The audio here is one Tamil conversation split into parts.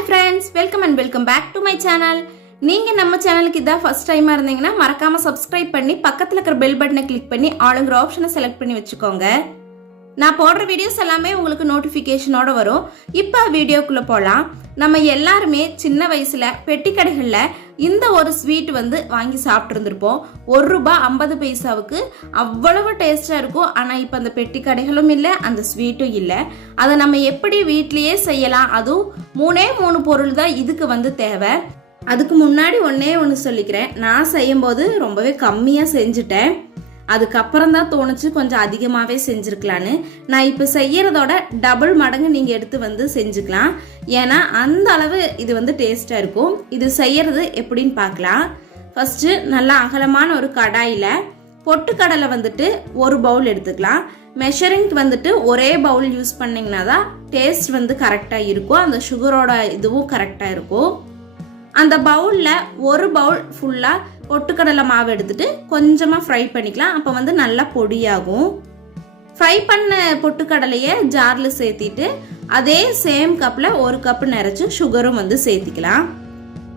Hi friends, welcome back to my channel. நீங்க நம்ம சேனலுக்கு இதான் ஃபர்ஸ்ட் டைமா இருந்தீங்கன்னா மறக்காம சப்ஸ்கிரைப் பண்ணி பக்கத்துல இருக்கிற பெல் பட்டனை கிளிக் பண்ணி ஆளுங்கிற ஆப்ஷனை செலக்ட் பண்ணி வச்சுக்கோங்க. நான் போடுற வீடியோஸ் எல்லாமே உங்களுக்கு நோட்டிஃபிகேஷனோட வரும். இப்போ வீடியோக்குள்ள போலாம். நம்ம எல்லாருமே சின்ன வயசுல பெட்டி கடைகள்ல இந்த ஒரு ஸ்வீட் வாங்கி சாப்பிட்டு இருந்திருப்போம். ₹1.50 அவ்வளவு டேஸ்டா இருக்கும். ஆனா இப்ப அந்த பெட்டி கடைகளும் இல்லை, அந்த ஸ்வீட்டும் இல்லை. அதை நம்ம எப்படி வீட்லயே செய்யலாம்? அதுவும் 3 பொருள் தான் இதுக்கு தேவை. அதுக்கு முன்னாடி ஒன்று சொல்லிக்கிறேன். நான் செய்யும்போது ரொம்பவே கம்மியாக செஞ்சுட்டேன். அதுக்கப்புறம் தான் தோணுச்சு கொஞ்சம் அதிகமாகவே செஞ்சுருக்கலான்னு. நான் இப்போ செய்யறதோட டபுள் மடங்கு நீங்கள் எடுத்து செஞ்சுக்கலாம். ஏன்னா அந்த அளவு இது டேஸ்ட்டாக இருக்கும். இது செய்யறது எப்படின்னு பார்க்கலாம். ஃபர்ஸ்ட்டு நல்லா அகலமான ஒரு கடாயில் பொட்டுக்கடலை 1 பவுல் எடுத்துக்கலாம். மெஷரிங் ஒரே பவுல் யூஸ் பண்ணிங்கன்னா தான் டேஸ்ட் கரெக்டாக இருக்கும். அந்த சுகரோட இதுவும் கரெக்டாக இருக்கும். அந்த பவுலில் 1 பவுல் ஃபுல்லாக பொட்டுக்கடலை மாவு எடுத்துட்டு கொஞ்சமாக ஃப்ரை பண்ணிக்கலாம். அப்போ நல்லா பொடியாகும். ஃப்ரை பண்ண பொட்டுக்கடலையை ஜாரில் சேர்த்திட்டு அதே சேம் கப்பில் 1 கப்பு நிறைச்சி சுகரும் சேர்த்திக்கலாம்.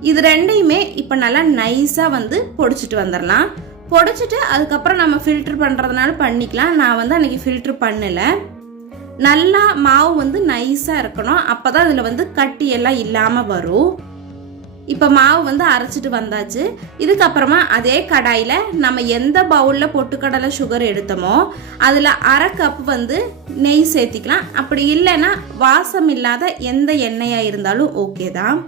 இது ரெண்டையுமே இப்போ நல்லா நைஸாக பொடிச்சிட்டு வந்துடலாம். பொடிச்சிட்டு அதுக்கப்புறம் நம்ம ஃபில்ட்ரு பண்ணுறதுனால பண்ணிக்கலாம். நான் அன்றைக்கி ஃபில்ட்ரு பண்ணலை. நல்லா மாவு நைஸாக இருக்கணும். அப்போ தான் இதில் கட்டி எல்லாம் இல்லாமல் வரும். இப்போ மாவு அரைச்சிட்டு வந்தாச்சு. இதுக்கப்புறமா அதே கடாயில் நம்ம எந்த பவுலில் பொட்டுக்கடலை சுகர் எடுத்தோமோ அதில் 1/2 கப் நெய் சேர்த்திக்கலாம். அப்படி இல்லைன்னா வாசம் இல்லாத எந்த எண்ணெயாக இருந்தாலும் ஓகே தான்.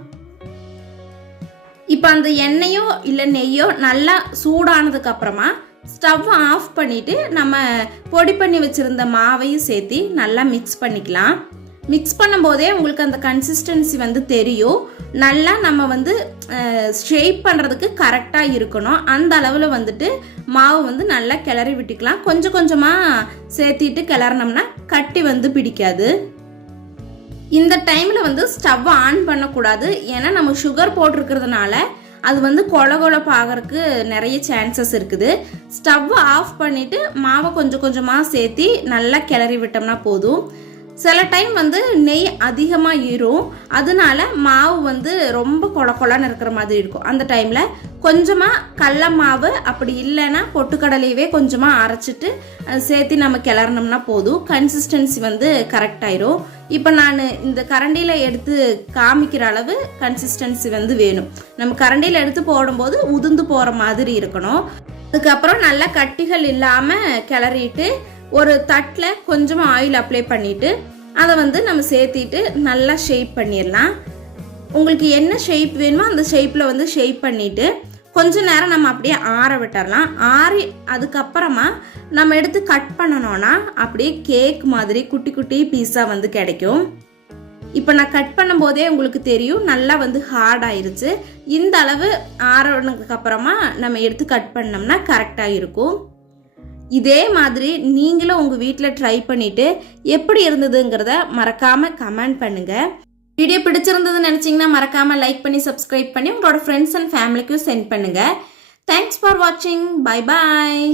இப்போ அந்த எண்ணெயோ இல்லை நெய்யோ நல்லா சூடானதுக்கு அப்புறமா ஸ்டவ் ஆஃப் பண்ணிட்டு நம்ம பொடி பண்ணி வச்சிருந்த மாவையும் சேர்த்து நல்லா மிக்ஸ் பண்ணிக்கலாம். மிக்ஸ் பண்ணும்போதே உங்களுக்கு அந்த கன்சிஸ்டன்சி தெரியும். நல்லா நம்ம ஷேப் பண்ணுறதுக்கு கரெக்டாக இருக்கணும். அந்த அளவில் மாவு நல்லா கிளறி விட்டுக்கலாம். கொஞ்சம் கொஞ்சமாக சேர்த்திட்டு கிளறினோம்னா கட்டி பிடிக்காது. இந்த டைமில் ஸ்டவ் ஆன் பண்ணக்கூடாது. ஏன்னா நம்ம சுகர் போட்டிருக்கிறதுனால அது கொழகொழப்பு ஆகிறதுக்கு நிறைய சான்சஸ் இருக்குது. ஸ்டவ் ஆஃப் பண்ணிவிட்டு மாவை கொஞ்சம் கொஞ்சமாக சேர்த்தி நல்லா கிளறி விட்டோம்னா போதும். சில டைம் நெய் அதிகமாக ஈரும். அதனால மாவு ரொம்ப கொழன்னு இருக்கிற மாதிரி இருக்கும். அந்த டைமில் கொஞ்சமாக கடல மாவு, அப்படி இல்லைன்னா பொட்டுக்கடலையவே கொஞ்சமாக அரைச்சிட்டு சேர்த்து நம்ம கிளறினோம்னா போதும். கன்சிஸ்டன்சி கரெக்டாயிரும். இப்போ நான் இந்த கரண்டியில் எடுத்து காமிக்கிற அளவு கன்சிஸ்டன்சி வேணும். நம்ம கரண்டியில் எடுத்து போடும்போது உதிர்ந்து போகிற மாதிரி இருக்கணும். அதுக்கப்புறம் நல்லா கட்டிகள் இல்லாமல் கிளறிட்டு ஒரு தட்டில் கொஞ்சமாக ஆயில் அப்ளை பண்ணிவிட்டு அதை நம்ம சேர்த்திட்டு நல்லா ஷேப் பண்ணிடலாம். உங்களுக்கு என்ன ஷேப் வேணுமோ அந்த ஷேப்பில் ஷேப் பண்ணிவிட்டு கொஞ்ச நேரம் நம்ம அப்படியே ஆற விட்டுறலாம். ஆறி அதுக்கப்புறமா நம்ம எடுத்து கட் பண்ணணும்னா அப்படியே கேக் மாதிரி குட்டி குட்டி பீஸாக கிடைக்கும். இப்போ நான் கட் பண்ணும்போதே உங்களுக்கு தெரியும் நல்லா ஹார்ட் ஆயிருச்சு. இந்த அளவு ஆறதுக்கு அப்புறமா நம்ம எடுத்து கட் பண்ணோம்னா கரெக்டாக இருக்கும். இதே மாதிரி நீங்களும் உங்கள் வீட்டில் ட்ரை பண்ணிவிட்டு எப்படி இருந்ததுங்கிறத மறக்காமல் கமெண்ட் பண்ணுங்கள். வீடியோ பிடிச்சிருந்ததுன்னு நினச்சிங்கன்னா மறக்காமல் லைக் பண்ணி சப்ஸ்கிரைப் பண்ணி உங்களோட ஃப்ரெண்ட்ஸ் அண்ட் ஃபேமிலிக்கும் சென்ட் பண்ணுங்கள். தேங்க்ஸ் ஃபார் வாட்சிங். Bye bye.